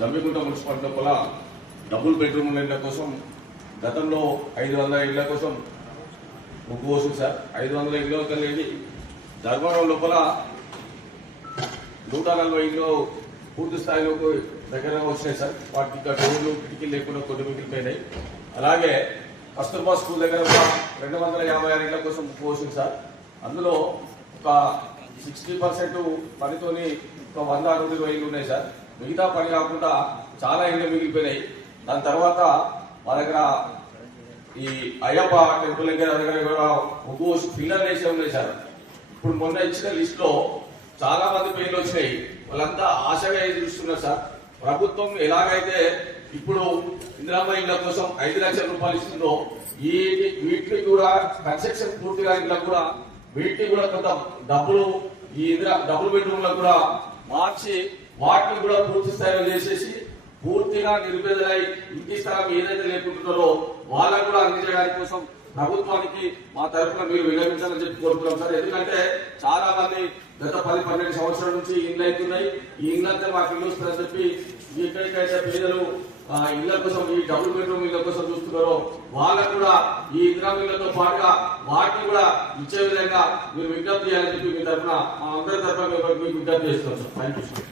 Jammikunta municipality లోపల double bedroom ఇళ్ల కోసం గతంలో 500 ఇళ్ల కోసం ముగ్గు పోసింది సార్. 500 ఇళ్ళు కలిగి ధర్మవరం లోపల 140 ఇళ్ళు పూర్తి స్థాయిలోకి దగ్గరగా వచ్చినాయి సార్. వాటికి ఇంకా డోర్లు కిటికీలు లేకుండా కొన్ని మిగిలిపోయినాయి. అలాగే కస్తూర్బా స్కూల్ దగ్గర 256 ఇళ్ల కోసం ముగ్గు పోసింది సార్. అందులో ఒక 60% పనితోని ఒక 160 ఇళ్ళు ఉన్నాయి సార్. మిగతా పని కాకుండా చాలా ఇళ్ళు మిగిలిపోయినాయి. దాని తర్వాత మా దగ్గర ఈ అయ్యప్ప టెంపుల్ దగ్గర కూడా ముగ్గు పిల్లలు వేసే ఉన్నాయి సార్. ఇప్పుడు మొన్న ఇచ్చిన లిస్ట్ లో చాలా మంది పేర్లు వచ్చినాయి. వాళ్ళంతా ఆశగా ఎదురుస్తున్నారు సార్. ప్రభుత్వం ఎలాగైతే ఇప్పుడు ఇందిరామ్మ ఇళ్ల కోసం 5 లక్షల రూపాయలు ఇస్తుందో వీటికి కూడా కన్స్ట్రక్షన్ పూర్తిగా ఇళ్ళ కూడా వీటికి కూడా కొంత డబ్బులు ఈ డబుల్ బెడ్రూమ్ లో కూడా మార్చి వాటిని కూడా పూర్తి స్థాయిలో చేసేసి పూర్తిగా నిరుపేదలై ఇంటి స్థలం ఏదైతే లేకుంటున్నారో వాళ్ళకు కూడా అందించడానికి కోసం ప్రభుత్వానికి మా తరఫున మీరు విన్నవించాలని చెప్పి కోరుతున్నాం సార్. ఎందుకంటే చాలా మంది గత 10-12 సంవత్సరాల నుంచి ఇండ్లు అవుతున్నాయి. ఈ ఇండ్లంతా మాకు ఇల్లు వస్తుందని చెప్పి ఎక్కడికైతే పేదలు ఇళ్ల కోసం ఈ డబుల్ బెడ్రూమ్ ఇళ్ల కోసం చూస్తున్నారో వాళ్ళకు కూడా ఈ ఇందిరా ఇళ్లతో పాటుగా వాటిని కూడా ఇచ్చే విధంగా మీరు విజ్ఞప్తి చేయాలని చెప్పి మీ తరఫున మా అందరి తరఫున మీకు విజ్ఞప్తి చేస్తున్నాం సార్. Thank you.